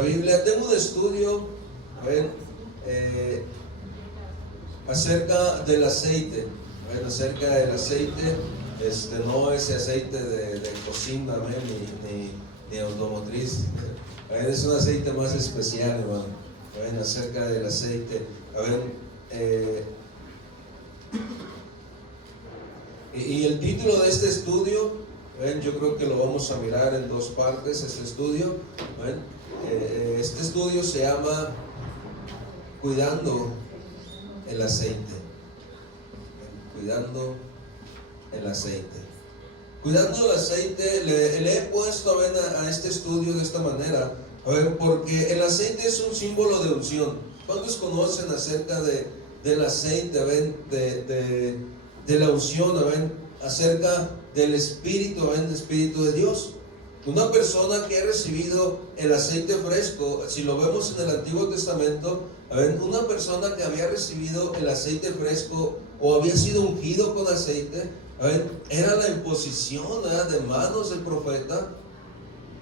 nuestra Biblia. Tengo un estudio, acerca del aceite. Acerca del aceite, no ese aceite de cocina, ni automotriz. Es un aceite más especial, hermano. Acerca del aceite. Y el título de este estudio, yo creo que lo vamos a mirar en dos partes. Este estudio se llama Cuidando el aceite. Cuidando el aceite. Cuidando el aceite, le he puesto a este estudio de esta manera, porque el aceite es un símbolo de unción. ¿Cuántos conocen acerca del aceite, de la unción, acerca del Espíritu, el Espíritu de Dios? Una persona que ha recibido el aceite fresco, si lo vemos en el Antiguo Testamento, una persona que había recibido el aceite fresco o había sido ungido con aceite, era la imposición de manos del profeta,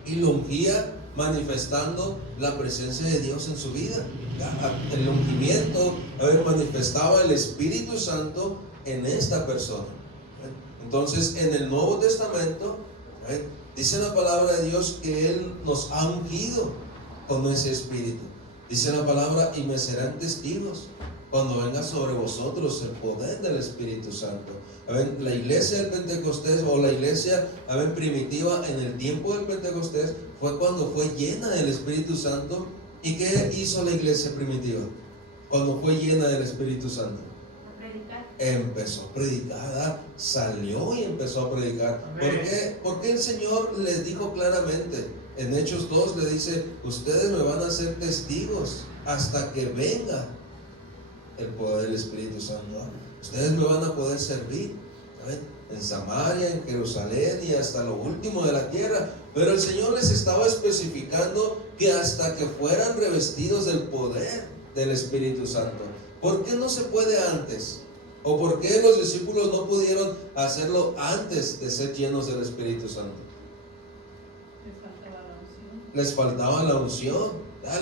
y lo ungía manifestando la presencia de Dios en su vida. El ungimiento manifestaba el Espíritu Santo en esta persona. Entonces, en el Nuevo Testamento dice la palabra de Dios que Él nos ha ungido con ese Espíritu. Dice la palabra: y me serán testigos cuando venga sobre vosotros el poder del Espíritu Santo. La iglesia del Pentecostés, o la iglesia primitiva en el tiempo del Pentecostés, fue cuando fue llena del Espíritu Santo. ¿Y qué hizo la iglesia primitiva cuando fue llena del Espíritu Santo? Empezó a predicar, salió y empezó a predicar. ¿Por qué? Porque el Señor les dijo claramente, en Hechos 2 le dice: ustedes me van a ser testigos hasta que venga el poder del Espíritu Santo. Ustedes me van a poder servir en Samaria, en Jerusalén y hasta lo último de la tierra. Pero el Señor les estaba especificando que hasta que fueran revestidos del poder del Espíritu Santo. ¿Por qué no se puede antes? ¿O por qué los discípulos no pudieron hacerlo antes de ser llenos del Espíritu Santo? Les faltaba la unción.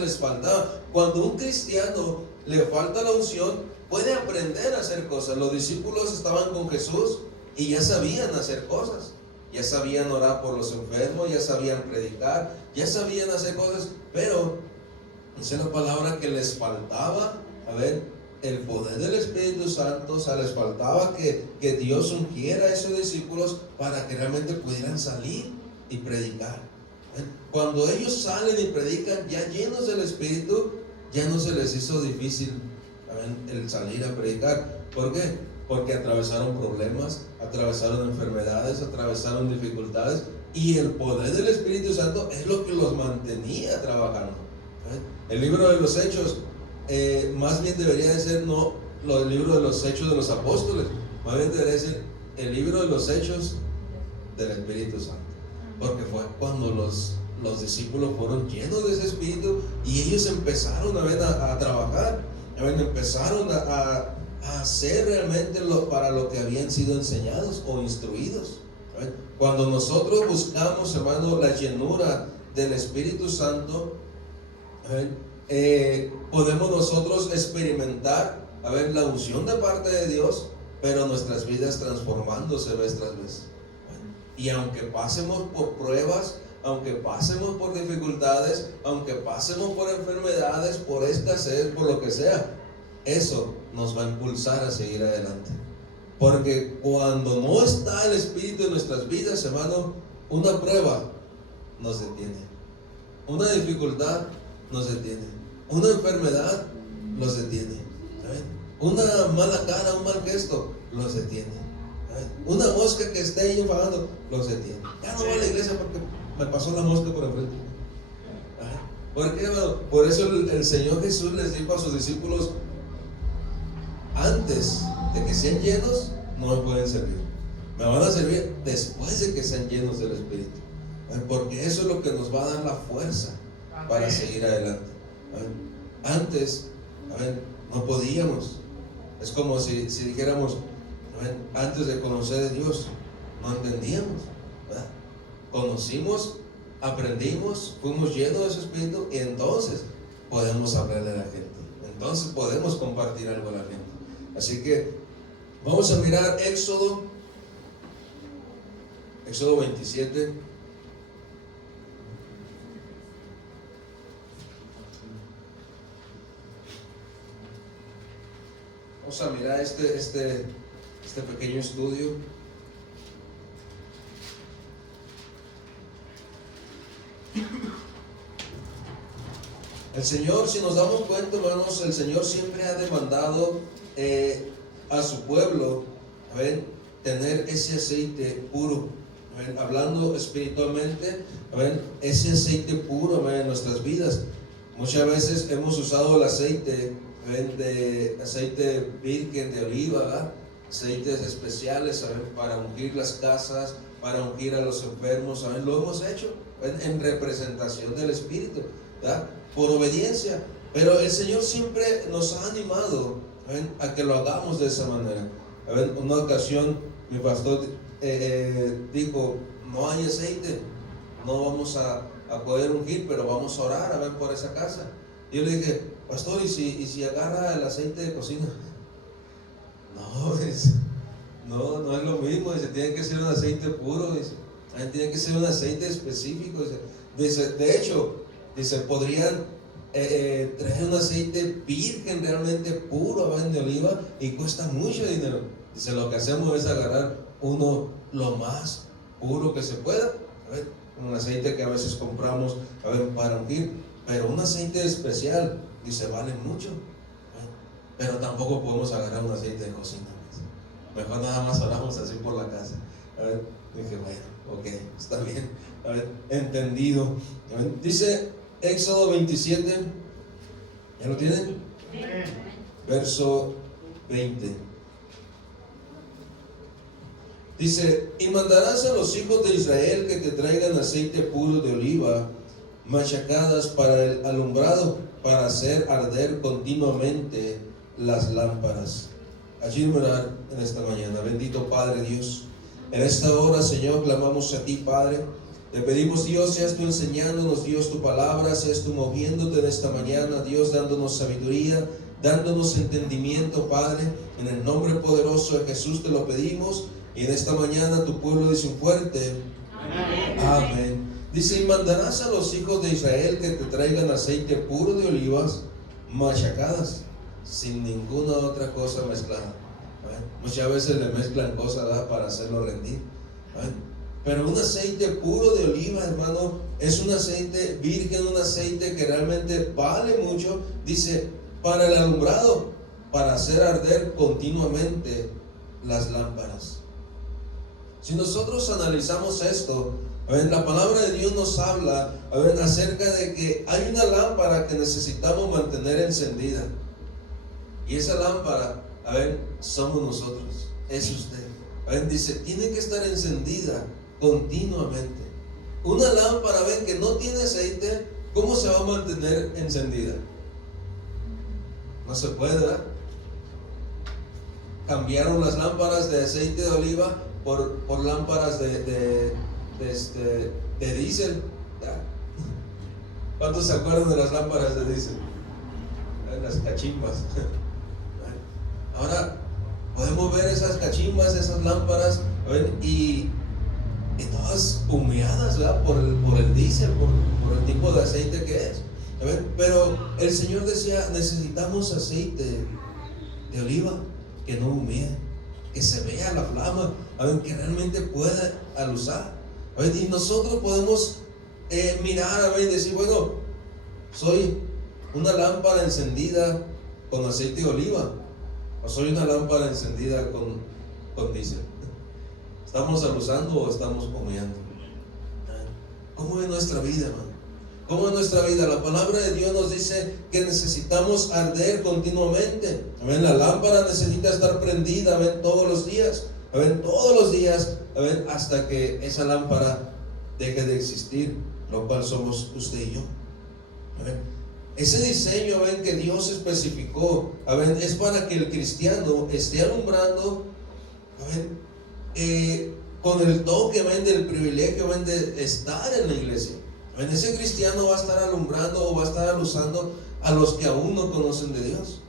Les faltaba. Cuando un cristiano le falta la unción, puede aprender a hacer cosas. Los discípulos estaban con Jesús y ya sabían hacer cosas. Ya sabían orar por los enfermos, ya sabían predicar, ya sabían hacer cosas, pero dice la palabra que les faltaba, el poder del Espíritu Santo. O sea, les faltaba que Dios ungiera a esos discípulos para que realmente pudieran salir y predicar. Cuando ellos salen y predican ya llenos del Espíritu, ya no se les hizo difícil el salir a predicar. ¿Por qué? Porque atravesaron problemas, atravesaron enfermedades, atravesaron dificultades, y el poder del Espíritu Santo es lo que los mantenía trabajando. El libro de los Hechos, más bien debería de ser no el libro de los Hechos de los Apóstoles, más bien debería ser el libro de los Hechos del Espíritu Santo, porque fue cuando los discípulos fueron llenos de ese Espíritu y ellos empezaron a trabajar, empezaron a hacer realmente para lo que habían sido enseñados o instruidos. Cuando nosotros buscamos, hermano, la llenura del Espíritu Santo, podemos nosotros experimentar la unción de parte de Dios, pero nuestras vidas transformándose vez tras vez. Y aunque pasemos por pruebas, aunque pasemos por dificultades, aunque pasemos por enfermedades, por escasez, por lo que sea, eso nos va a impulsar a seguir adelante. Porque cuando no está el Espíritu en nuestras vidas, hermano, una prueba nos detiene, una dificultad nos detiene, una enfermedad nos detiene, una mala cara, un mal gesto los detiene, una mosca que esté ahí enfadando los detiene. Ya no voy a la iglesia porque me pasó la mosca por enfrente. ¿Por qué, hermano? Por eso el Señor Jesús les dijo a sus discípulos: antes de que sean llenos, no me pueden servir. Me van a servir después de que sean llenos del Espíritu. Porque eso es lo que nos va a dar la fuerza para seguir adelante. Antes, no podíamos. Es como si dijéramos, antes de conocer a Dios, no entendíamos, ¿verdad? Conocimos aprendimos, fuimos llenos de ese Espíritu y entonces podemos hablarle a la gente. Entonces podemos compartir algo a la gente. Así que vamos a mirar Éxodo 27. Vamos a mirar este pequeño estudio. El Señor, si nos damos cuenta, hermanos, el Señor siempre ha demandado a su pueblo, tener ese aceite puro. Hablando espiritualmente, ese aceite puro en nuestras vidas. Muchas veces hemos usado el aceite, de aceite virgen de oliva, ¿verdad? Aceites especiales, para ungir las casas, para ungir a los enfermos, lo hemos hecho en representación del Espíritu, ¿verdad? Por obediencia. Pero el Señor siempre nos ha animado a que lo hagamos de esa manera. Una ocasión mi pastor dijo: no hay aceite, no vamos a poder ungir, pero vamos a orar por esa casa. Y yo le dije: pastor, ¿y si agarra el aceite de cocina? No es lo mismo. Dice: tiene que ser un aceite puro. Dice: tiene que ser un aceite específico. Dice, de hecho, podrían traer un aceite virgen realmente puro de oliva y cuesta mucho dinero. Dice: lo que hacemos es agarrar uno lo más puro que se pueda, un aceite que a veces compramos para ungir, pero un aceite especial, dice, vale mucho. Pero tampoco podemos agarrar un aceite de cocina. Mejor nada más oramos así por la casa. Dije: bueno, ok, está bien. Entendido. Dice Éxodo 27. ¿Ya lo tienen? Verso 20. Dice: y mandarás a los hijos de Israel que te traigan aceite puro de oliva, machacadas para el alumbrado, para hacer arder continuamente las lámparas. Allí orar en esta mañana. Bendito Padre Dios, en esta hora, Señor, clamamos a ti, Padre. Te pedimos, Dios, seas tú enseñándonos, Dios, tu palabra, seas tú moviéndote en esta mañana, Dios, dándonos sabiduría, dándonos entendimiento, Padre. En el nombre poderoso de Jesús te lo pedimos. Y en esta mañana tu pueblo dice un fuerte amén. Amén. Dice: y mandarás a los hijos de Israel que te traigan aceite puro de olivas machacadas, sin ninguna otra cosa mezclada. Muchas veces le mezclan cosas, ¿verdad?, para hacerlo rendir. Pero un aceite puro de oliva, hermano, es un aceite virgen, un aceite que realmente vale mucho. Dice: para el alumbrado, para hacer arder continuamente las lámparas. Si nosotros analizamos esto, la palabra de Dios nos habla acerca de que hay una lámpara que necesitamos mantener encendida. Y esa lámpara, somos nosotros, es usted. Dice: tiene que estar encendida continuamente. Una lámpara, que no tiene aceite, ¿cómo se va a mantener encendida? No se puede, ¿verdad? Cambiaron las lámparas de aceite de oliva por lámparas de diésel. ¿Cuántos se acuerdan de las lámparas de diésel? Las cachimbas. Ahora podemos ver esas cachimbas, esas lámparas, y todas humeadas, ¿verdad?, por el diésel, por el tipo de aceite que es. Pero el Señor decía: necesitamos aceite de oliva que no humee, que se vea la flama, que realmente pueda alusar. Y nosotros podemos mirar, y decir: bueno, soy una lámpara encendida con aceite de oliva, o soy una lámpara encendida con diésel. ¿Estamos alusando o estamos humeando? ¿Cómo es nuestra vida, hermano? ¿Cómo es nuestra vida? La palabra de Dios nos dice que necesitamos arder continuamente. La lámpara necesita estar prendida, todos los días. Todos los días, hasta que esa lámpara deje de existir, lo cual somos usted y yo. Ese diseño, que Dios especificó, es para que el cristiano esté alumbrando, con el toque, del privilegio, de estar en la iglesia. En ese cristiano va a estar alumbrando o va a estar alusando a los que aún no conocen de Dios.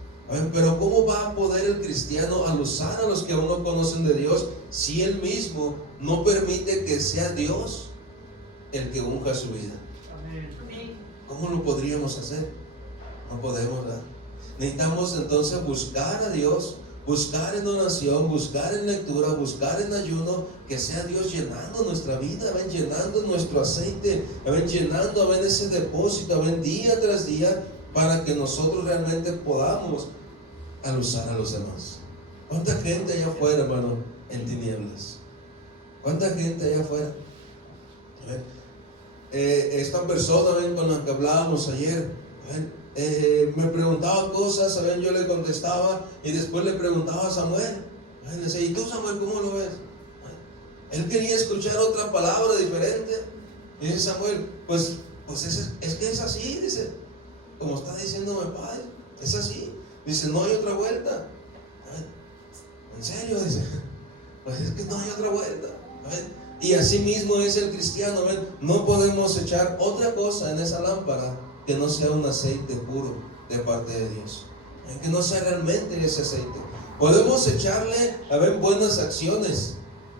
Pero ¿cómo va a poder el cristiano alusar a los que aún no conocen de Dios si él mismo no permite que sea Dios el que unja su vida? ¿Cómo lo podríamos hacer? No podemos, ¿verdad? Necesitamos entonces buscar a Dios, buscar en oración, buscar en lectura, buscar en ayuno, que sea Dios llenando nuestra vida, llenando nuestro aceite, llenando ese depósito, día tras día, para que nosotros realmente podamos alusar a los demás. ¿Cuánta gente allá afuera, hermano, en tinieblas? ¿Cuánta gente allá afuera? Esta persona con la que hablábamos ayer, me preguntaba cosas, yo le contestaba y después le preguntaba a Samuel, le decía, ¿y tú, Samuel, cómo lo ves? Él quería escuchar otra palabra diferente. Y dice Samuel, pues es que es así, dice, como está diciéndome padre, es así. Dice, no hay otra vuelta. ¿En serio? Dice, pues es que no hay otra vuelta. Y así mismo es el cristiano. No podemos echar otra cosa en esa lámpara que no sea un aceite puro de parte de Dios, que no sea realmente ese aceite. Podemos echarle buenas acciones,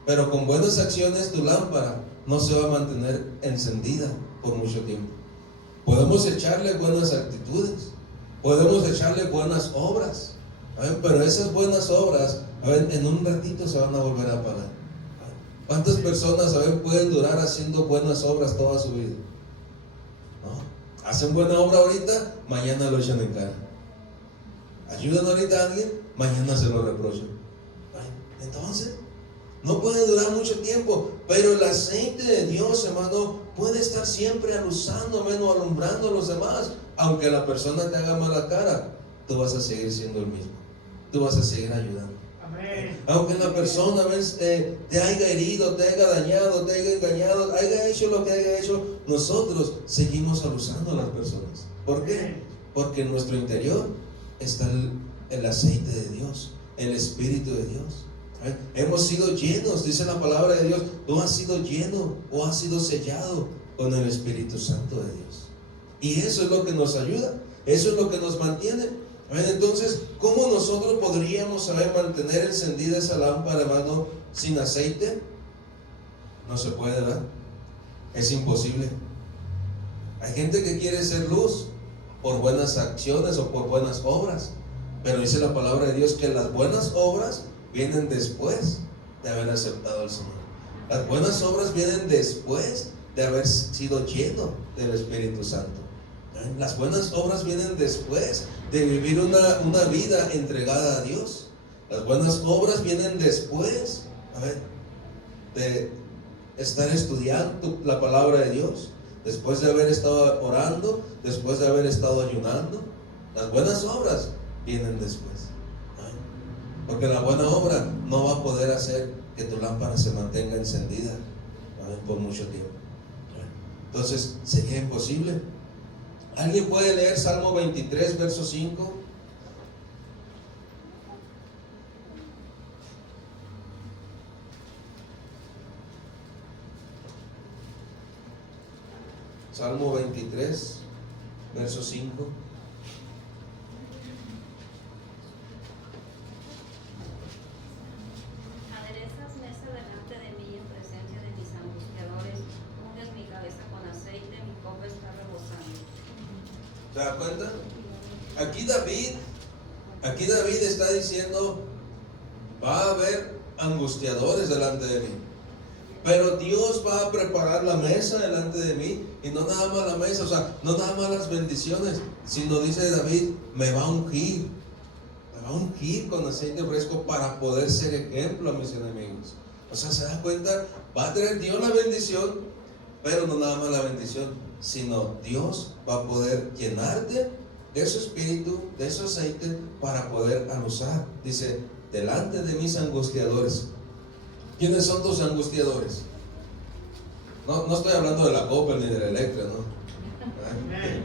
pero con buenas acciones tu lámpara no se va a mantener encendida por mucho tiempo. Podemos echarle buenas actitudes, podemos echarle buenas obras, pero esas buenas obras en un ratito se van a volver a apagar. ¿Cuántas personas pueden durar haciendo buenas obras toda su vida? ¿No? Hacen buena obra ahorita, mañana lo echan en cara. Ayudan ahorita a alguien, mañana se lo reprochan. Entonces no puede durar mucho tiempo, pero el aceite de Dios, hermano, puede estar siempre alusando, alumbrando a los demás. Aunque la persona te haga mala cara, tú vas a seguir siendo el mismo, tú vas a seguir ayudando. Aunque la persona te haya herido, te haya dañado, te haya engañado, haya hecho lo que haya hecho, nosotros seguimos alusando a las personas. ¿Por qué? Porque en nuestro interior está el aceite de Dios, el Espíritu de Dios. Hemos sido llenos, dice la palabra de Dios, tú has sido lleno o has sido sellado con el Espíritu Santo de Dios. Y eso es lo que nos ayuda, eso es lo que nos mantiene. Entonces, ¿cómo nosotros podríamos mantener encendida esa lámpara, hermano, sin aceite? No se puede, ¿verdad? Es imposible. Hay gente que quiere ser luz por buenas acciones o por buenas obras, pero dice la palabra de Dios que las buenas obras vienen después de haber aceptado al Señor. Las buenas obras vienen después de haber sido lleno del Espíritu Santo. Las buenas obras vienen después de vivir una vida entregada a Dios. Las buenas obras vienen después de estar estudiando la palabra de Dios, después de haber estado orando, después de haber estado ayunando. Las buenas obras vienen después, porque la buena obra no va a poder hacer que tu lámpara se mantenga encendida por mucho tiempo. Entonces sería imposible. ¿Alguien puede leer Salmo 23, verso 5? Salmo 23, verso 5. Aderezas mesa delante de mí en presencia de mis angustiadores, unges mi cabeza con aceite, mi copa está rebosando. ¿Se da cuenta? Aquí David está diciendo, va a haber angustiadores delante de mí, pero Dios va a preparar la mesa delante de mí, y no nada más la mesa, no nada más las bendiciones, sino dice David, me va a ungir con aceite fresco para poder ser ejemplo a mis enemigos. ¿Se da cuenta? Va a traer Dios la bendición, pero no nada más la bendición, sino Dios va a poder llenarte de su espíritu, de su aceite, para poder alusar. Dice, delante de mis angustiadores. ¿Quiénes son tus angustiadores? No estoy hablando de la Coppel ni de la Electra, ¿no?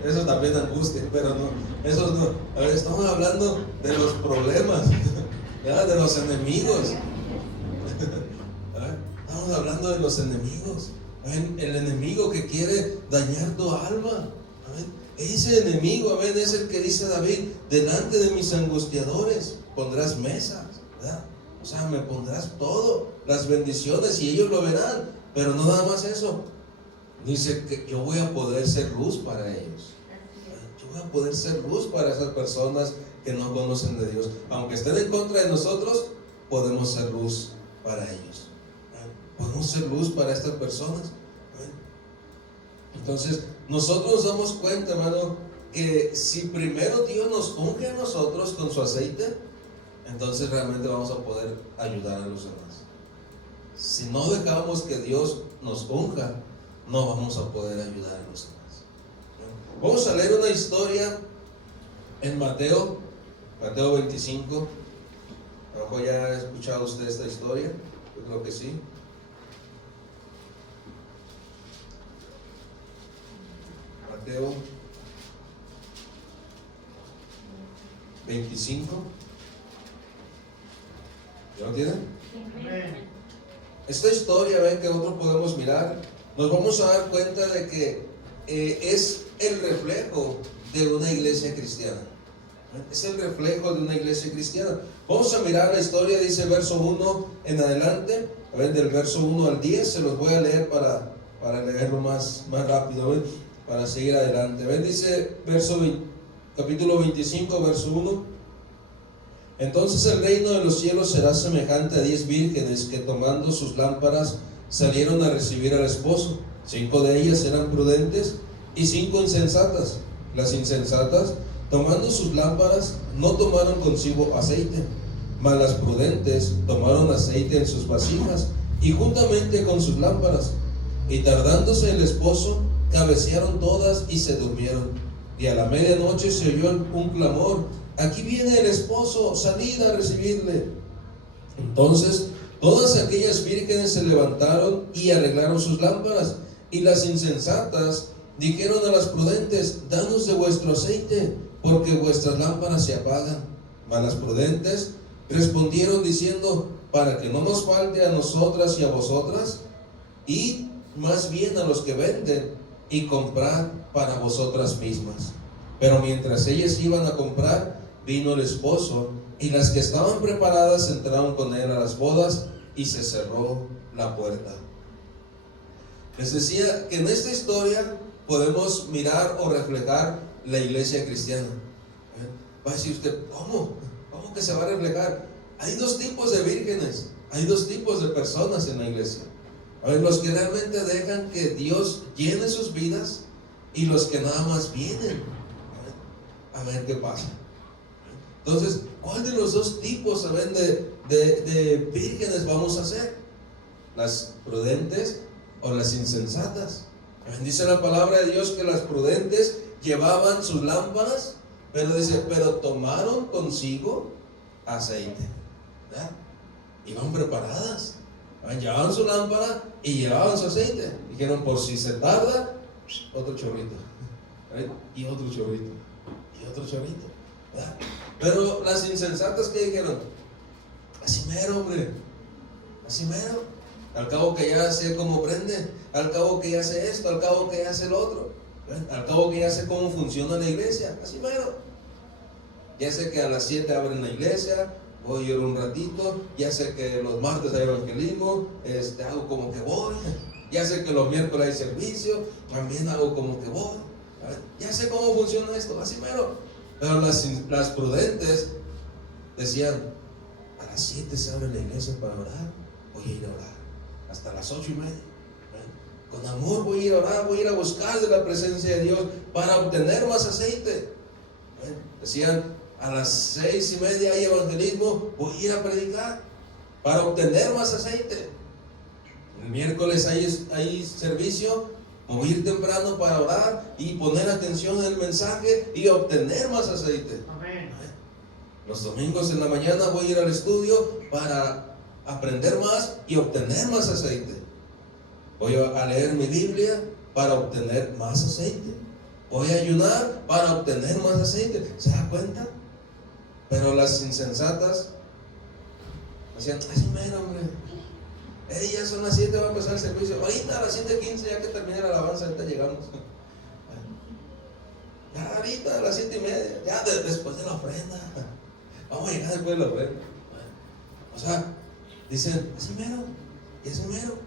Eso también angustia, pero no, eso no. A ver, estamos hablando de los problemas, ¿verdad? De los enemigos. Estamos hablando de los enemigos. Amén. El enemigo que quiere dañar tu alma. Amén. Ese enemigo, amén, es el que dice David: delante de mis angustiadores pondrás mesas, ¿verdad? O sea, me pondrás todo, las bendiciones, y ellos lo verán. Pero no nada más eso. Dice que yo voy a poder ser luz para ellos. Yo voy a poder ser luz para esas personas que no conocen de Dios. Aunque estén en contra de nosotros, podemos ser luz para ellos. Podemos ser luz para estas personas. Entonces, nosotros nos damos cuenta, hermano, que si primero Dios nos unge a nosotros con su aceite, entonces realmente vamos a poder ayudar a los demás. Si no dejamos que Dios nos unja, no vamos a poder ayudar a los demás. Vamos a leer una historia en Mateo 25. A lo mejor ya ha escuchado usted esta historia, yo creo que sí. Mateo 25. ¿Ya lo tienen? Esta historia, ven, que nosotros podemos mirar, nos vamos a dar cuenta de que es el reflejo de una iglesia cristiana. Es el reflejo de una iglesia cristiana. Vamos a mirar la historia, dice verso 1 en adelante. A ver, del verso 1 al 10, se los voy a leer para leerlo más rápido, ¿ven? Para seguir adelante. Ven, dice capítulo 25, verso 1. Entonces el reino de los cielos será semejante a 10 vírgenes que, tomando sus lámparas, salieron a recibir al esposo. 5 de ellas eran prudentes y 5 insensatas. Las insensatas, tomando sus lámparas, no tomaron consigo aceite, mas las prudentes tomaron aceite en sus vasijas y juntamente con sus lámparas. Y tardándose el esposo, cabecearon todas y se durmieron. Y a la medianoche se oyó un clamor: aquí viene el esposo, salid a recibirle. Entonces todas aquellas vírgenes se levantaron y arreglaron sus lámparas. Y las insensatas dijeron a las prudentes: danos de vuestro aceite, porque vuestras lámparas se apagan. Mas las prudentes respondieron diciendo: para que no nos falte a nosotras y a vosotras, id más bien a los que venden y comprad para vosotras mismas. Pero mientras ellas iban a comprar, vino el esposo, y las que estaban preparadas entraron con él a las bodas, y se cerró la puerta. Les decía que en esta historia podemos mirar o reflejar la iglesia cristiana. Va a decir usted: ¿cómo que se va a reflejar? Hay dos tipos de vírgenes, hay dos tipos de personas en la iglesia. A ver, los que realmente dejan que Dios llene sus vidas, y los que nada más vienen a ver qué pasa. Entonces, ¿cuál de los dos tipos, saben, de vírgenes vamos a ser? ¿Las prudentes o las insensatas? Dice la palabra de Dios que las prudentes llevaban sus lámparas, pero dice, pero tomaron consigo aceite, ¿verdad? Iban preparadas, llevaban su lámpara y llevaban su aceite. Dijeron: por si se tarda, otro chorrito, ¿verdad? Y otro chorrito, y otro chorrito, ¿verdad? Pero las insensatas, ¿qué dijeron? Así mero, hombre, así mero. Al cabo que ya sé cómo prende, al cabo que ya sé esto, al cabo que ya sé el otro, ¿verdad? Al cabo que ya sé cómo funciona la iglesia, así mero. Ya sé que a las 7 abren la iglesia, voy a ir un ratito. Ya sé que los martes hay evangelismo, hago como que voy. Ya sé que los miércoles hay servicio, también hago como que voy. Ya sé cómo funciona esto, así mero. Pero las prudentes decían: a las 7 se abre la iglesia para orar, voy a ir a orar hasta las 8:30. Con amor voy a ir a orar, voy a ir a buscar de la presencia de Dios para obtener más aceite. Decían: a las 6:30 hay evangelismo, voy a ir a predicar para obtener más aceite. El miércoles hay servicio, voy a ir temprano para orar y poner atención en el mensaje y obtener más aceite. Amén. Los domingos en la mañana voy a ir al estudio para aprender más y obtener más aceite. Voy a leer mi Biblia para obtener más aceite. Voy a ayunar para obtener más aceite. ¿Se da cuenta? Pero las insensatas decían: así mero, hombre, Ya son las 7, va a empezar el servicio. Ahorita a las 7:15, ya que termine la alabanza, ahorita llegamos. Ya ahorita a las 7:30, ya después de la ofrenda. Vamos a llegar después de la ofrenda. O sea, dicen, es mero, es mero.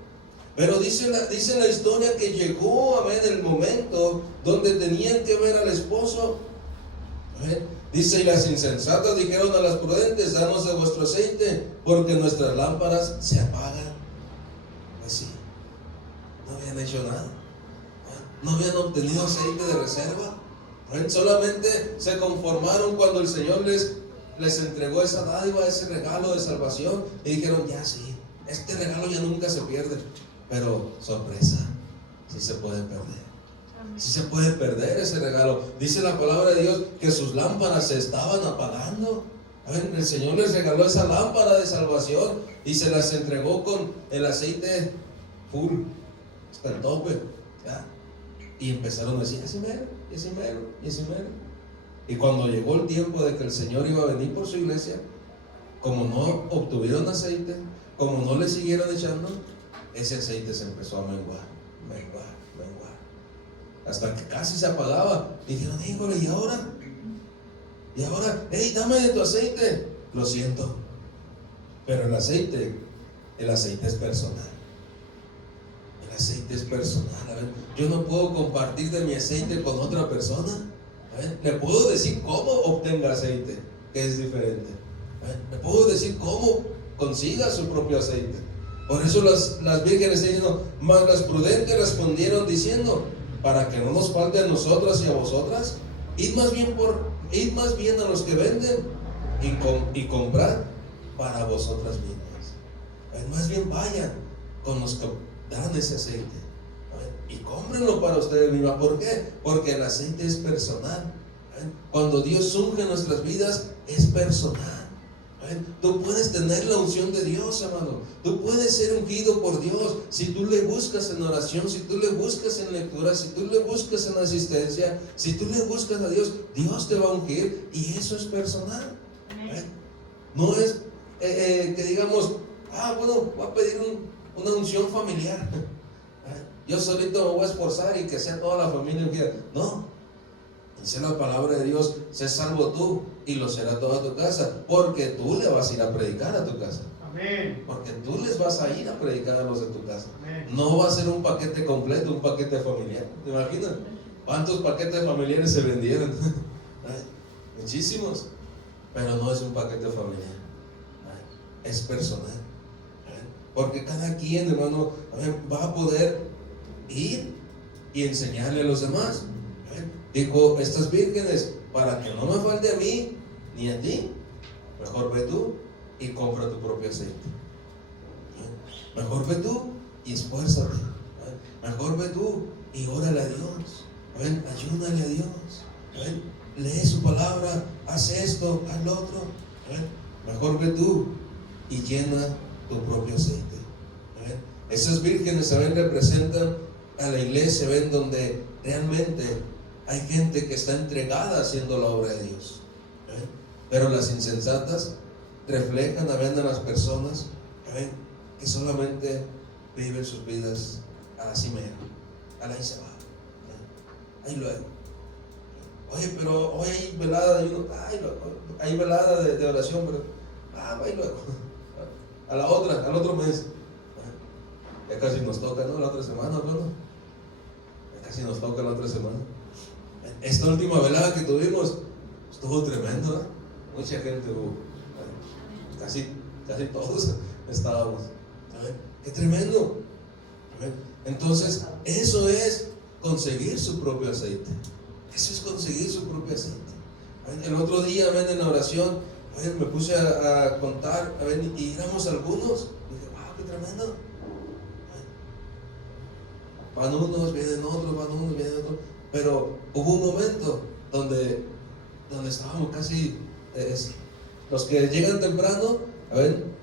Pero dice la historia que llegó, amén, el momento donde tenían que ver al esposo. Amén. Dice, y las insensatas dijeron a las prudentes, danos de vuestro aceite, porque nuestras lámparas se apagan. Así, no habían hecho nada, no habían obtenido aceite de reserva. Solamente se conformaron cuando el Señor les entregó esa dádiva, ese regalo de salvación, y dijeron, ya sí, este regalo ya nunca se pierde. Pero sorpresa, sí se puede perder. Sí se puede perder ese regalo. Dice la palabra de Dios que sus lámparas se estaban apagando. El Señor les regaló esa lámpara de salvación y se las entregó con el aceite full, hasta el tope, ¿ya? Y empezaron a decir, ese mero, ese mero, ese mero. Y cuando llegó el tiempo de que el Señor iba a venir por su iglesia, como no obtuvieron aceite, como no le siguieron echando, ese aceite se empezó a menguar, hasta que casi se apagaba. Dijeron, híjole, ¿y ahora? Hey, dame de tu aceite. Lo siento, pero el aceite es personal. El aceite es personal. A ver, yo no puedo compartir de mi aceite con otra persona. A ver, le puedo decir cómo obtenga aceite, que es diferente. A ver, le puedo decir cómo consiga su propio aceite. Por eso las vírgenes están diciendo, mas las prudentes respondieron diciendo, para que no nos falte a nosotras y a vosotras, id más bien a los que venden y comprad para vosotras mismas. Más bien vayan con los que dan ese aceite y cómprenlo para ustedes mismas. ¿Por qué? Porque el aceite es personal. Cuando Dios unge nuestras vidas, es personal. Tú puedes tener la unción de Dios, hermano. Tú puedes ser ungido por Dios si tú le buscas en oración, si tú le buscas en lectura, si tú le buscas en asistencia, si tú le buscas a Dios, Dios te va a ungir, y eso es personal. No es que digamos, bueno, voy a pedir una unción familiar. Yo solito me voy a esforzar y que sea toda la familia ungida. No. Dice la palabra de Dios, sé salvo tú y lo será toda tu casa, porque tú le vas a ir a predicar a tu casa. Amén. Porque tú les vas a ir a predicar a los de tu casa. Amén. No va a ser un paquete completo, un paquete familiar. ¿Te imaginas? ¿Cuántos paquetes familiares se vendieron? Muchísimos. Pero no es un paquete familiar, es personal. Porque cada quien, hermano, va a poder ir y enseñarle a los demás. Dijo, estas vírgenes, para que no me falte a mí ni a ti, mejor ve tú y compra tu propio aceite. Mejor ve tú y esfuérzate. Mejor ve tú y órale a Dios. Ayúdale a Dios. Lee su palabra, haz esto, haz lo otro. Mejor ve tú y llena tu propio aceite. Esas vírgenes, ¿saben? Representan a la iglesia, ¿ven? Donde realmente hay gente que está entregada haciendo la obra de Dios. Pero las insensatas reflejan a las personas que solamente viven sus vidas a la cimera, a la se va. Ahí luego. Oye, pero hoy hay velada de ayuno. Hay velada de oración, pero ahí luego. Al otro mes. Ya casi nos toca, ¿no? La otra semana, bueno. Ya casi nos toca la otra semana. Esta última velada que tuvimos estuvo tremendo, ¿eh? Mucha gente hubo. Casi todos estábamos. ¡Qué tremendo! Entonces, eso es conseguir su propio aceite. Eso es conseguir su propio aceite. El otro día, en la oración, me puse a contar, y éramos algunos. Y dije, wow, qué tremendo. Van unos, vienen otros, van unos, vienen otros. Pero hubo un momento donde estábamos casi, los que llegan temprano,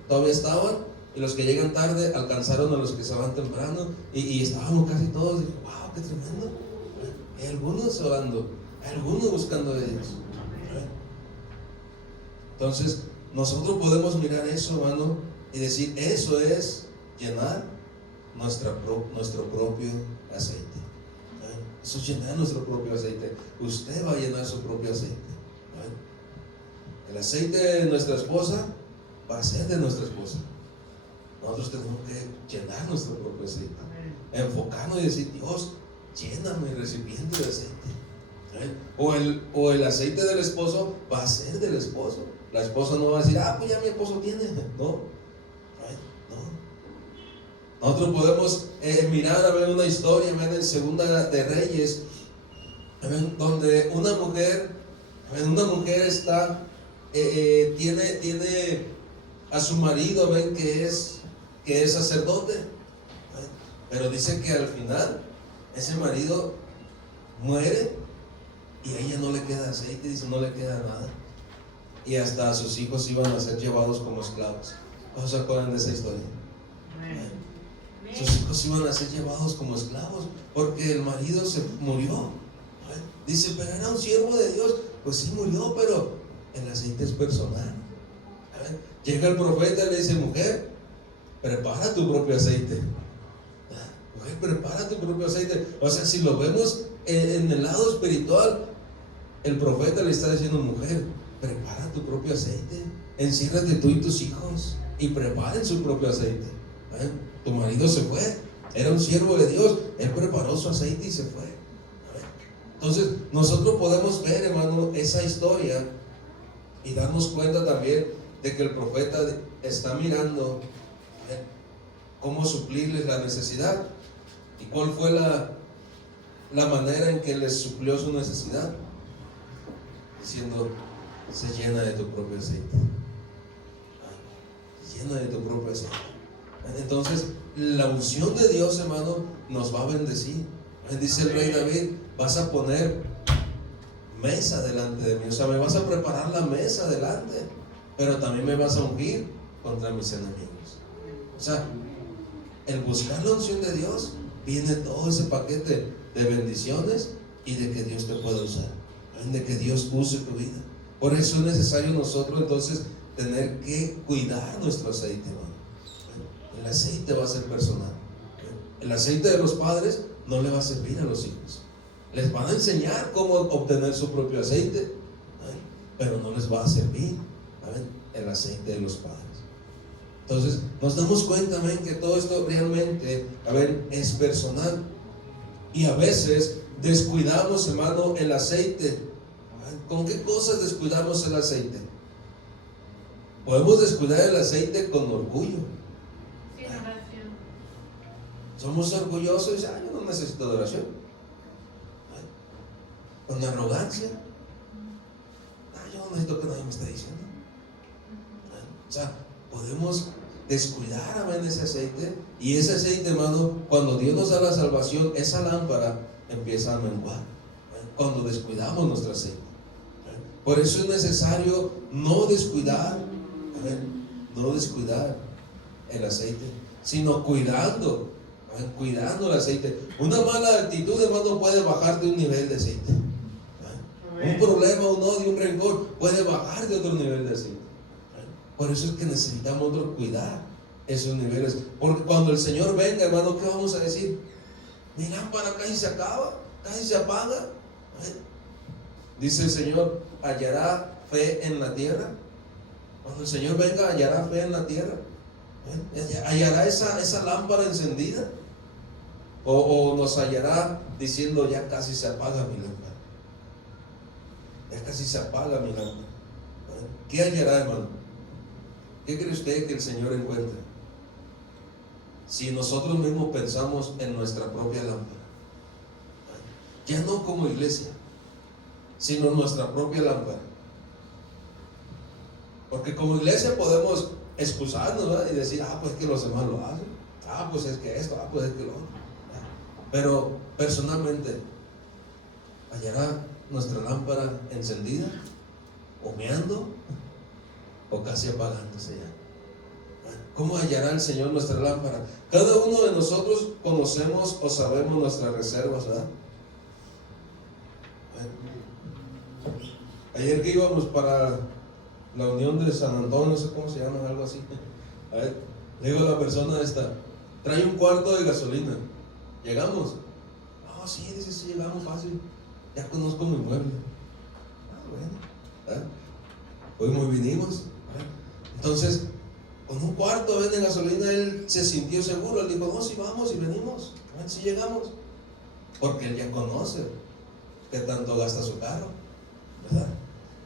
todavía estaban, y los que llegan tarde alcanzaron a los que se van temprano, y estábamos casi todos. Y dije, wow, qué tremendo. Hay algunos orando, hay algunos buscando de Dios. Entonces, nosotros podemos mirar eso, hermano, y decir, eso es llenar nuestro propio aceite. Eso es llenar nuestro propio aceite. Usted va a llenar su propio aceite. El aceite de nuestra esposa va a ser de nuestra esposa. Nosotros tenemos que llenar nuestro propio aceite. Enfocarnos y decir: Dios, lléname el recipiente de aceite. O el aceite del esposo va a ser del esposo. La esposa no va a decir: pues ya mi esposo tiene. No. Nosotros podemos mirar a ver una historia en Segunda de Reyes, donde una mujer está tiene a su marido, que es sacerdote, pero dice que al final ese marido muere y a ella no le queda aceite, dice, no le queda nada, y hasta sus hijos iban a ser llevados como esclavos. ¿No se acuerdan de esa historia? Sus hijos iban a ser llevados como esclavos porque el marido se murió. Dice: pero era un siervo de Dios. Pues sí murió, pero el aceite es personal. Llega el profeta y le dice: mujer, prepara tu propio aceite. Mujer, prepara tu propio aceite. O sea, si lo vemos en el lado espiritual, el profeta le está diciendo: mujer, prepara tu propio aceite. Enciérrate tú y tus hijos y preparen su propio aceite. Tu marido se fue, era un siervo de Dios, él preparó su aceite y se fue. Entonces nosotros podemos ver, hermano, esa historia y darnos cuenta también de que el profeta está mirando cómo suplirles la necesidad. ¿Y cuál fue la manera en que les suplió su necesidad? Diciendo: se llena de tu propio aceite. Llena de tu propio aceite. Entonces la unción de Dios, hermano, nos va a bendecir. Dice el rey David: vas a poner mesa delante de mí. O sea, me vas a preparar la mesa delante, pero también me vas a ungir contra mis enemigos. O sea, el buscar la unción de Dios, viene todo ese paquete de bendiciones y de que Dios te pueda usar, de que Dios use tu vida. Por eso es necesario nosotros entonces tener que cuidar nuestro aceite, hermano. El aceite va a ser personal. El aceite de los padres no le va a servir a los hijos. Les van a enseñar cómo obtener su propio aceite, pero no les va a servir el aceite de los padres. Entonces nos damos cuenta, que todo esto realmente es personal. Y a veces descuidamos, hermano, el aceite. ¿Con qué cosas descuidamos el aceite? Podemos descuidar el aceite con orgullo. Somos orgullosos y dicen: yo no necesito adoración. Con arrogancia: yo no necesito que nadie me esté diciendo. O sea, podemos descuidar ese aceite. Y ese aceite, hermano, cuando Dios nos da la salvación, esa lámpara empieza a menguar. Cuando descuidamos nuestro aceite. Por eso es necesario no descuidar el aceite, sino cuidando el aceite. Una mala actitud, hermano, puede bajarte un nivel de aceite. Un problema, un odio, un rencor puede bajar de otro nivel de aceite. Por eso es que necesitamos cuidar esos niveles. Porque cuando el Señor venga, hermano, ¿qué vamos a decir? Mi lámpara casi se acaba, casi se apaga. Dice el Señor: hallará fe en la tierra. Cuando el Señor venga, hallará fe en la tierra. ¿Hallará esa lámpara encendida? O nos hallará diciendo: ya casi se apaga mi lámpara. Ya casi se apaga mi lámpara. ¿Qué hallará, hermano? ¿Qué cree usted que el Señor encuentra? Si nosotros mismos pensamos en nuestra propia lámpara, ya no como iglesia, sino en nuestra propia lámpara. Porque como iglesia podemos excusarnos, ¿verdad? Y decir: pues es que los demás lo hacen, pues es que esto, pues es que lo otro. Pero personalmente, ¿hallará nuestra lámpara encendida, humeando o casi apagándose ya? ¿Cómo hallará el Señor nuestra lámpara? Cada uno de nosotros conocemos o sabemos nuestras reservas, ¿verdad? Ayer que íbamos para la unión de San Antonio, no sé cómo se llama, algo así. Le digo a la persona esta: trae un cuarto de gasolina. ¿Llegamos? No, sí, dice, sí, llegamos fácil. Ya conozco mi mueble. Bueno, hoy muy vinimos. Entonces, con un cuarto de gasolina, él se sintió seguro. Él dijo, no, si vamos y venimos, si llegamos. Porque él ya conoce qué tanto gasta su carro, ¿verdad?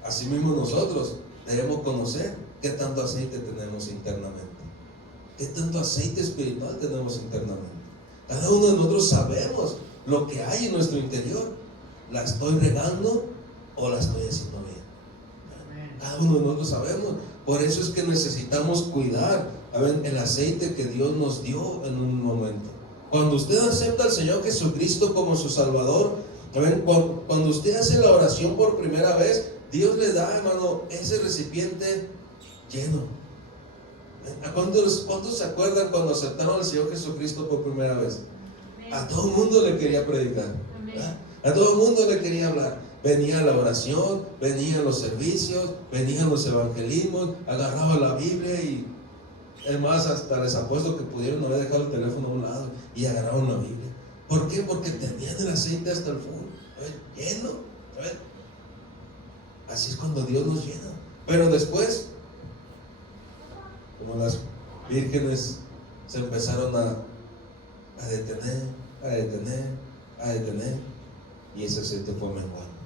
Así mismo nosotros debemos conocer qué tanto aceite tenemos internamente, qué tanto aceite espiritual tenemos internamente. Cada uno de nosotros sabemos lo que hay en nuestro interior. ¿La estoy regando o la estoy haciendo bien? Cada uno de nosotros sabemos. Por eso es que necesitamos cuidar, el aceite que Dios nos dio en un momento. Cuando usted acepta al Señor Jesucristo como su Salvador, cuando usted hace la oración por primera vez, Dios le da, hermano, ese recipiente lleno. ¿A cuántos se acuerdan cuando aceptaron al Señor Jesucristo por primera vez? A todo el mundo le quería predicar, ¿verdad? A todo el mundo le quería hablar. Venía la oración, venían los servicios, venían los evangelismos, agarraba la Biblia y es más, hasta les apuesto que pudieron haber dejado el teléfono a un lado y agarraron la Biblia. ¿Por qué? Porque tenían el aceite hasta el fondo, lleno. Así es cuando Dios nos llena. Pero después, como las vírgenes se empezaron a detener, y ese aceite fue menguando.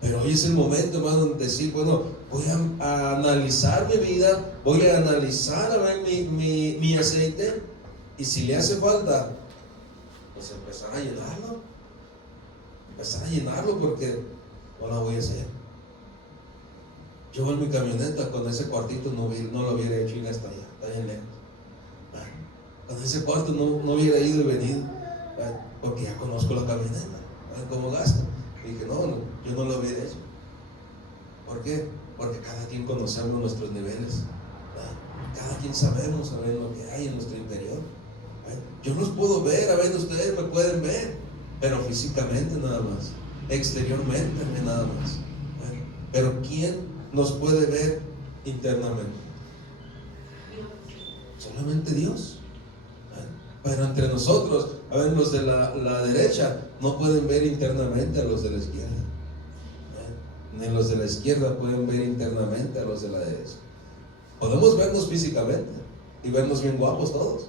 Pero hoy es el momento, hermano, de decir, bueno, voy a analizar mi vida, voy a analizar a ver mi aceite, y si le hace falta, pues empezar a llenarlo, porque no la voy a hacer. Yo en mi camioneta con ese cuartito no lo hubiera hecho ir hasta allá, está bien lejos. Con ese cuarto no hubiera ido y venido, porque ya conozco la camioneta, cómo gasta. Y dije, no, yo no lo hubiera hecho. ¿Por qué? Porque cada quien conocemos nuestros niveles, cada quien sabemos lo que hay en nuestro interior. Yo los puedo ver, ustedes me pueden ver, pero físicamente nada más, exteriormente nada más. Pero ¿quién nos puede ver internamente? Solamente Dios. Pero entre nosotros, los de la derecha no pueden ver internamente a los de la izquierda, ni los de la izquierda pueden ver internamente a los de la derecha. Podemos vernos físicamente y vernos bien guapos todos.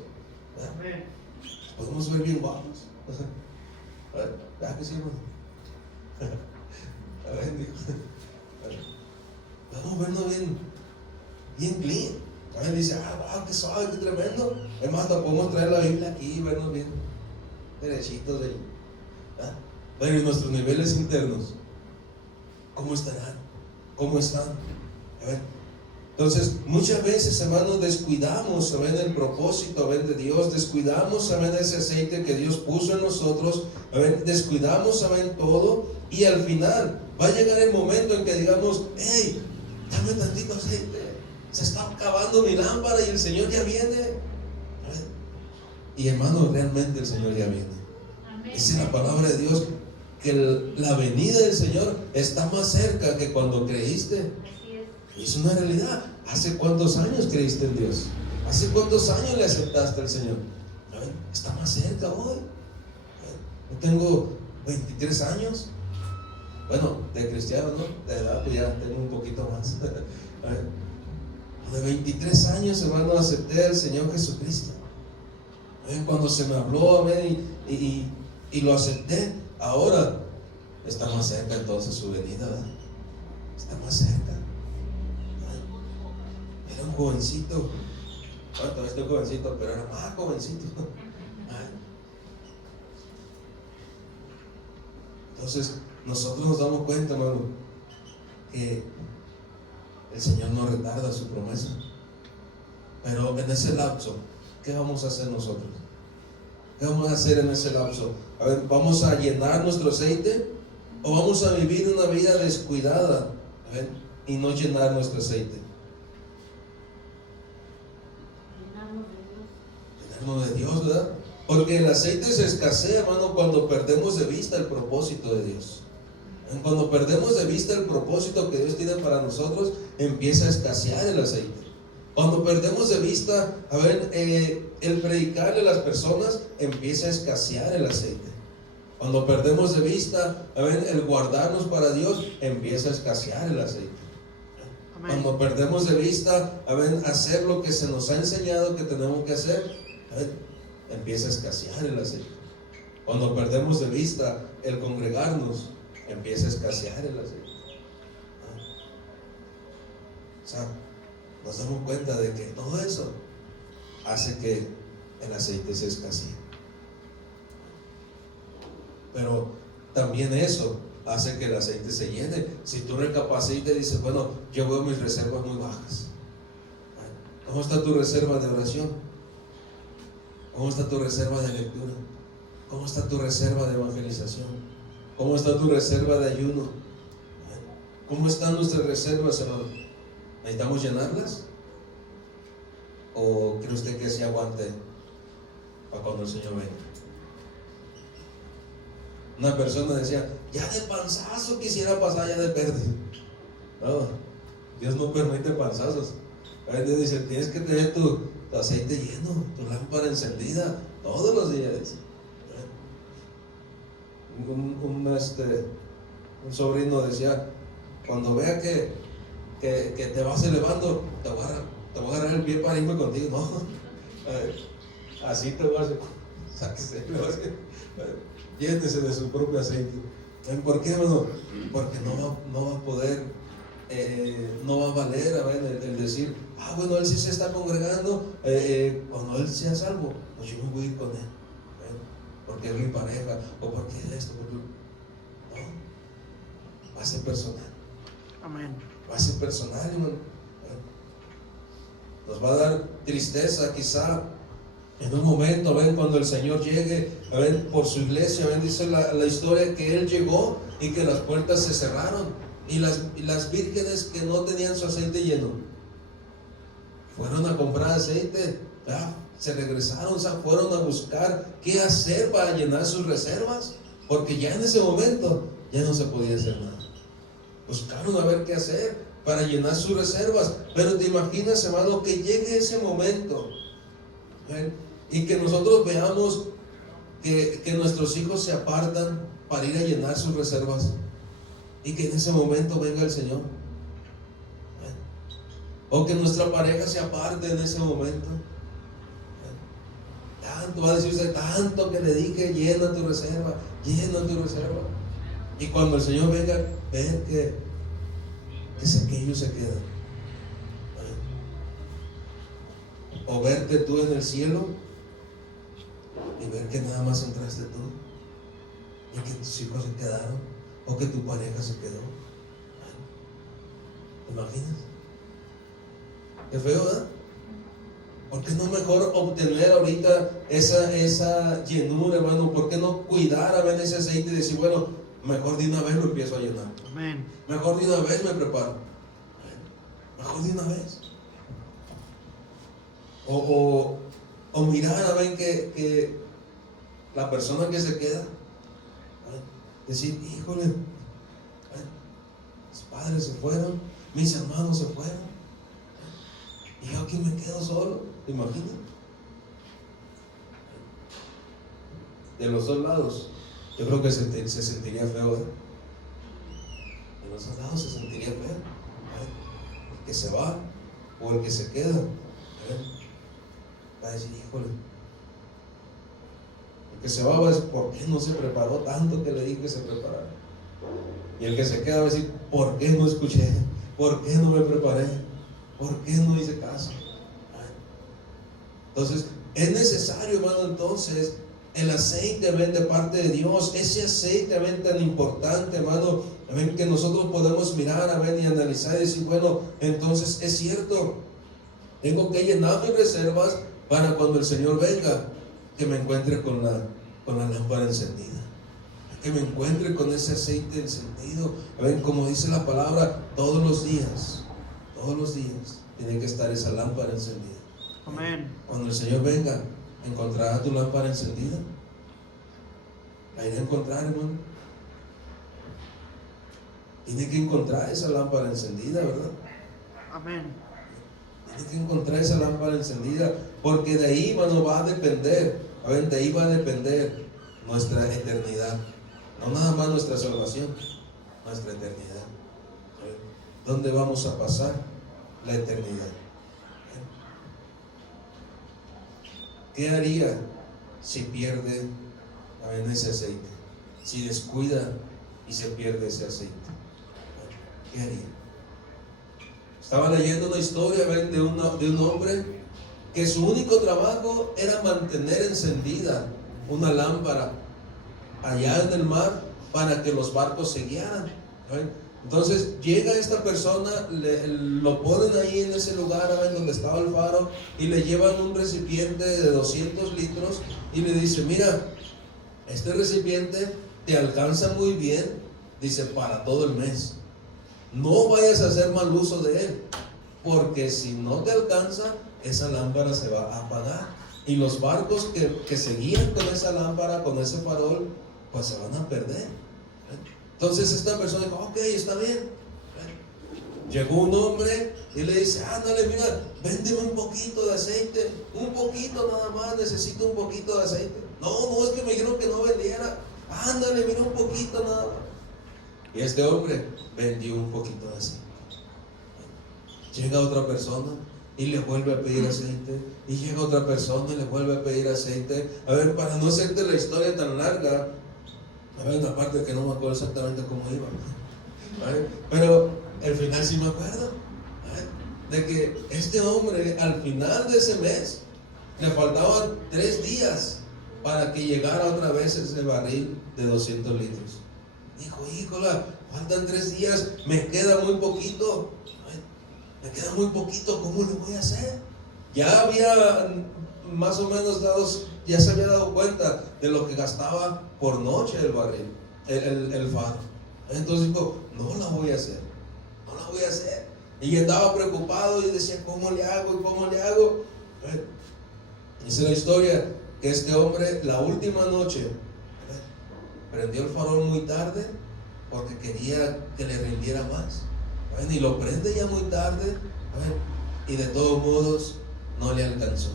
Podemos ver bien guapos. ¿Verdad que sí, hermano? Podemos vernos bien clean. Dice, wow, qué suave, qué tremendo. Es más, hasta podemos traer la Biblia aquí y vernos bien derechitos de ahí. Pero en nuestros niveles internos, ¿cómo estarán? ¿Cómo están? Entonces, muchas veces, hermanos, descuidamos, el propósito, de Dios, descuidamos, ese aceite que Dios puso en nosotros, descuidamos, todo, y al final va a llegar el momento en que digamos, hey, dame tantito aceite, se está acabando mi lámpara y el Señor ya viene. Y hermano, realmente el Señor ya viene. Dice la palabra de Dios que la venida del Señor está más cerca que cuando creíste. Es una realidad. ¿Hace cuántos años creíste en Dios? ¿Hace cuántos años le aceptaste al Señor? Está más cerca hoy. Yo tengo 23 años. Bueno, de cristiano, ¿no? De edad, pues ya tengo un poquito más. De 23 años, hermano, acepté al Señor Jesucristo. Cuando se me habló, y lo acepté, ahora está más cerca entonces su venida, ¿verdad? Está más cerca. Era un jovencito, bueno, todavía estoy jovencito, pero era más jovencito. Entonces, nosotros nos damos cuenta, hermano, que el Señor no retarda su promesa. Pero en ese lapso, ¿qué vamos a hacer nosotros? ¿Qué vamos a hacer en ese lapso? ¿Vamos a llenar nuestro aceite? ¿O vamos a vivir una vida descuidada y no llenar nuestro aceite? Llenarnos de Dios, ¿verdad? Porque el aceite se escasea, hermano, cuando perdemos de vista el propósito de Dios. Cuando perdemos de vista el propósito que Dios tiene para nosotros, empieza a escasear el aceite. Cuando perdemos de vista, el predicarle a las personas, empieza a escasear el aceite. Cuando perdemos de vista, el guardarnos para Dios, empieza a escasear el aceite. Amén. Cuando perdemos de vista, hacer lo que se nos ha enseñado que tenemos que hacer, empieza a escasear el aceite. Cuando perdemos de vista el congregarnos, empieza a escasear el aceite. O sea, nos damos cuenta de que todo eso hace que el aceite se escasee. Pero también eso hace que el aceite se llene. Si tú recapacitas y dices, bueno, yo veo mis reservas muy bajas. ¿Cómo está tu reserva de oración? ¿Cómo está tu reserva de lectura? ¿Cómo está tu reserva de evangelización? ¿Cómo está tu reserva de ayuno? ¿Cómo están nuestras reservas, hermano? ¿Necesitamos llenarlas? ¿O cree usted que así aguante para cuando el Señor venga? Una persona decía, ya de panzazo quisiera pasar, ya de pérdida. No, Dios no permite panzazos. Dios dice, tienes que tener tu aceite lleno, tu lámpara encendida todos los días. Un sobrino decía, cuando vea que te vas elevando, te voy a agarrar el pie para irme contigo. No, así te voy a hacer. Sáquese, llénese de su propio aceite. ¿Por qué, hermano? Porque no va a poder, no va a valer el decir, bueno, él sí se está congregando, cuando él sea salvo, pues yo me voy a ir con él, porque es mi pareja, o porque es esto, porque no, va a ser personal. Amén. Va a ser personal, hermano. Nos va a dar tristeza quizá en un momento, cuando el Señor llegue, por su iglesia, dice la historia que Él llegó y que las puertas se cerraron y las vírgenes que no tenían su aceite lleno fueron a comprar aceite, se regresaron, o sea, fueron a buscar qué hacer para llenar sus reservas, porque ya en ese momento ya no se podía hacer nada. Buscaron a ver qué hacer para llenar sus reservas. Pero te imaginas, hermano, que llegue ese momento, y que nosotros veamos que nuestros hijos se apartan para ir a llenar sus reservas, y que en ese momento venga el Señor, o que nuestra pareja se aparte en ese momento. Tanto va a decirse, tanto que le dije, llena tu reserva, y cuando el Señor venga, ver que ellos se quedan, o verte tú en el cielo y ver que nada más entraste tú y que tus hijos se quedaron, o que tu pareja se quedó. ¿Te imaginas? Qué feo, ¿verdad? ¿Por qué no mejor obtener ahorita esa llenura, hermano? ¿Por qué no cuidar ese aceite y decir, bueno, mejor de una vez lo empiezo a llenar? Amén. Mejor de una vez me preparo. Mejor de una vez. O mirar a ver que la persona que se queda, decir, híjole, mis padres se fueron, mis hermanos se fueron, y yo aquí me quedo solo. ¿Te imaginas? De los dos lados, yo creo que se sentiría feo, De los dos lados se sentiría feo, el que se va o el que se queda, va a decir, híjole, el que se va a decir, ¿por qué no se preparó tanto que le dije que se preparara? Y el que se queda va a decir, ¿por qué no escuché? ¿Por qué no me preparé? ¿Por qué no hice caso? Entonces, es necesario, hermano, entonces, el aceite de parte de Dios, ese aceite tan importante, hermano, que nosotros podemos mirar, y analizar y decir, bueno, entonces es cierto, tengo que llenar mis reservas para cuando el Señor venga, que me encuentre con la lámpara encendida, que me encuentre con ese aceite encendido. Como dice la palabra, todos los días tiene que estar esa lámpara encendida. Amén. Cuando el Señor venga, ¿encontrará tu lámpara encendida? ¿La irá a encontrar, hermano? Tiene que encontrar esa lámpara encendida, ¿verdad? Amén. Tiene que encontrar esa lámpara encendida, porque de ahí, hermano, va a depender, de ahí va a depender nuestra eternidad. No nada más nuestra salvación, nuestra eternidad. ¿Dónde vamos a pasar la eternidad? ¿Qué haría si pierde ese aceite? Si descuida y se pierde ese aceite, ¿qué haría? Estaba leyendo una historia de un hombre que su único trabajo era mantener encendida una lámpara allá en el mar para que los barcos se guiaran. Entonces llega esta persona, lo ponen ahí en ese lugar donde estaba el faro, y le llevan un recipiente de 200 litros y le dice: mira, este recipiente te alcanza muy bien, dice, para todo el mes. No vayas a hacer mal uso de él, porque si no te alcanza, esa lámpara se va a apagar, y los barcos que se guían con esa lámpara, con ese farol, pues se van a perder. Entonces esta persona dijo: ok, está bien. Llegó un hombre y le dice: ándale, mira, véndeme un poquito de aceite, un poquito nada más, necesito un poquito de aceite. No, es que me dijeron que no vendiera. Ándale, mira, un poquito nada más. Y este hombre vendió un poquito de aceite. Llega otra persona y le vuelve a pedir aceite, y llega otra persona y le vuelve a pedir aceite. Para no hacerte la historia tan larga, una parte que no me acuerdo exactamente cómo iba, pero al final sí me acuerdo, de que este hombre, al final de ese mes, le faltaban 3 días para que llegara otra vez ese barril de 200 litros. Dijo: híjole, faltan 3 días, me queda muy poquito, ¿cómo lo voy a hacer? Ya había más o menos ya se había dado cuenta de lo que gastaba por noche el barril, el faro. Entonces dijo: no la voy a hacer. Y estaba preocupado y decía: ¿cómo le hago? Dice la historia que este hombre, la última noche, prendió el farol muy tarde porque quería que le rindiera más. Y lo prende ya muy tarde, y de todos modos no le alcanzó.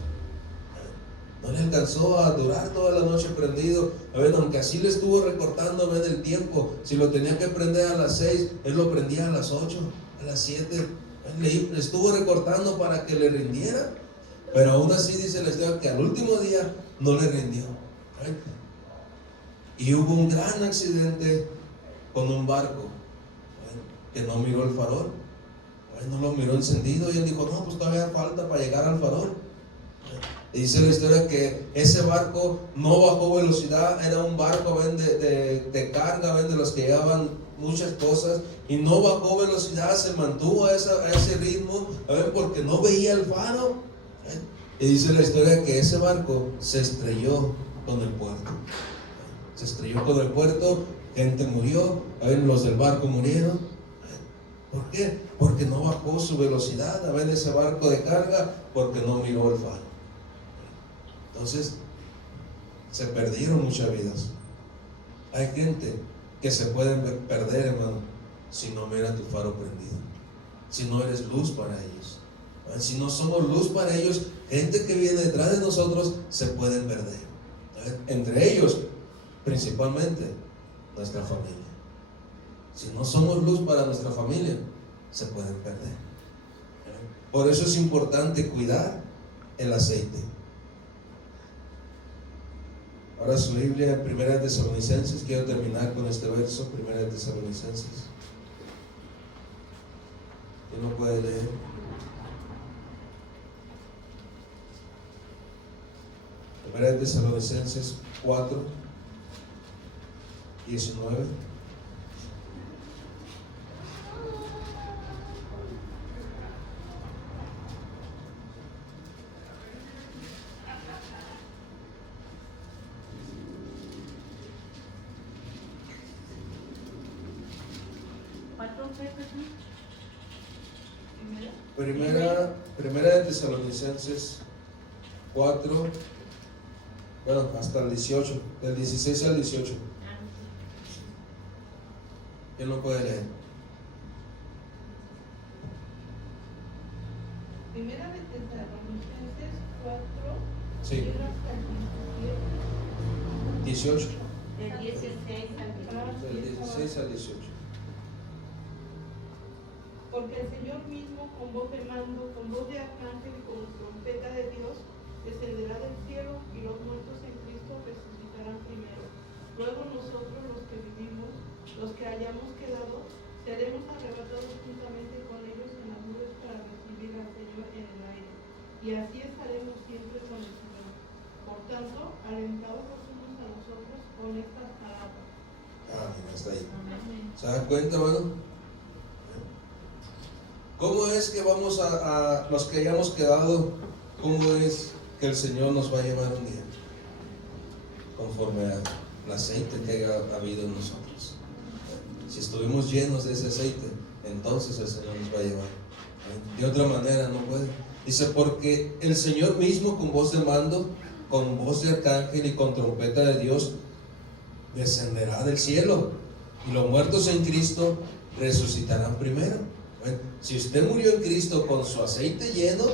No le alcanzó a durar toda la noche prendido. Aunque así le estuvo recortando el tiempo. Si lo tenía que prender a las 6, él lo prendía a las 8, a las 7. Le estuvo recortando para que le rindiera. Pero aún así dice la historia que al último día no le rindió. Y hubo un gran accidente con un barco que no miró el farol. No lo miró encendido, y él dijo: no, pues todavía falta para llegar al farol. Y dice la historia que ese barco no bajó velocidad. Era un barco de carga, de los que llevaban muchas cosas, y no bajó velocidad, se mantuvo a ese ritmo, porque no veía el faro. Y dice la historia que ese barco se estrelló con el puerto. Gente murió, los del barco murieron. ¿Por qué? Porque no bajó su velocidad ese barco de carga, porque no miró el faro. Entonces se perdieron muchas vidas. Hay gente que se puede perder, hermano, si no mira tu faro prendido, si no eres luz para ellos. Si no somos luz para ellos, gente que viene detrás de nosotros se pueden perder. Entre ellos, principalmente, nuestra familia. Si no somos luz para nuestra familia, se pueden perder. Por eso es importante cuidar el aceite. Ahora su Biblia en 1 Tesalonicenses, quiero terminar con este verso, 1 Tesalonicenses. ¿Quién lo puede leer? 1 Tesalonicenses 4, 19. Primera de Tesalonicenses 4, bueno, hasta el 18, del 16 al 18. ¿Quién lo puede leer? Primera de Tesalonicenses 4, Sí, llega hasta el 18. Del 16 al 18. Del 16 al 18. Porque el Señor mismo, con voz de mando, con voz de arcángel y con trompeta de Dios, descenderá del cielo, y los muertos en Cristo resucitarán primero. Luego nosotros, los que vivimos, los que hayamos quedado, seremos arrebatados juntamente con ellos en las nubes para recibir al Señor en el aire. Y así estaremos siempre con el Señor. Por tanto, alentados los unos a los otros con estas palabras. Hasta ahí. Amén. ¿Se dan cuenta, hermano? ¿Cómo es que vamos a los que hayamos quedado, cómo es que el Señor nos va a llevar un día? Conforme al aceite que haya habido en nosotros. Si estuvimos llenos de ese aceite, entonces el Señor nos va a llevar. De otra manera no puede. Dice, porque el Señor mismo con voz de mando, con voz de arcángel y con trompeta de Dios, descenderá del cielo, y los muertos en Cristo resucitarán primero. Bueno, si usted murió en Cristo con su aceite lleno,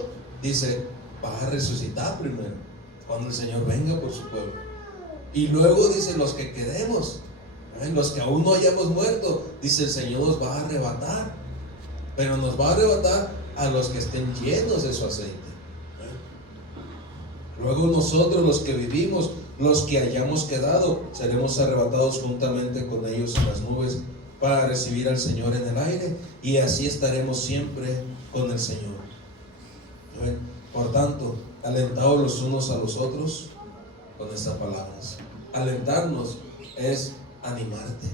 dice, va a resucitar primero, cuando el Señor venga por su pueblo. Y luego dice, los que quedemos, los que aún no hayamos muerto, dice, el Señor nos va a arrebatar, pero nos va a arrebatar a los que estén llenos de su aceite. Luego nosotros, los que vivimos, los que hayamos quedado, seremos arrebatados juntamente con ellos en las nubes para recibir al Señor en el aire, y así estaremos siempre con el Señor. Por tanto, alentaos los unos a los otros con estas palabras. Alentarnos es animarte,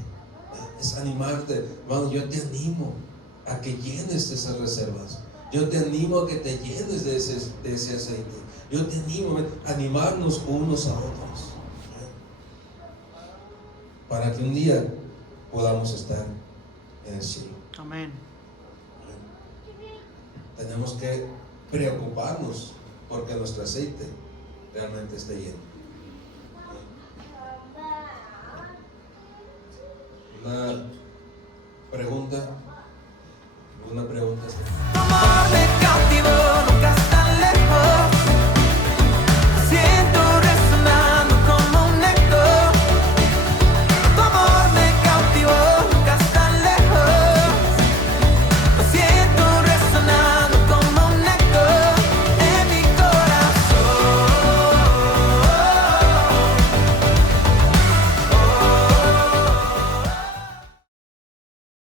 es animarte. Hermano, yo te animo a que llenes esas reservas. Yo te animo a que te llenes de ese aceite. Yo te animo a animarnos unos a otros, para que un día podamos estar en el cielo. Amén. Tenemos que preocuparnos porque nuestro aceite realmente esté lleno. Una pregunta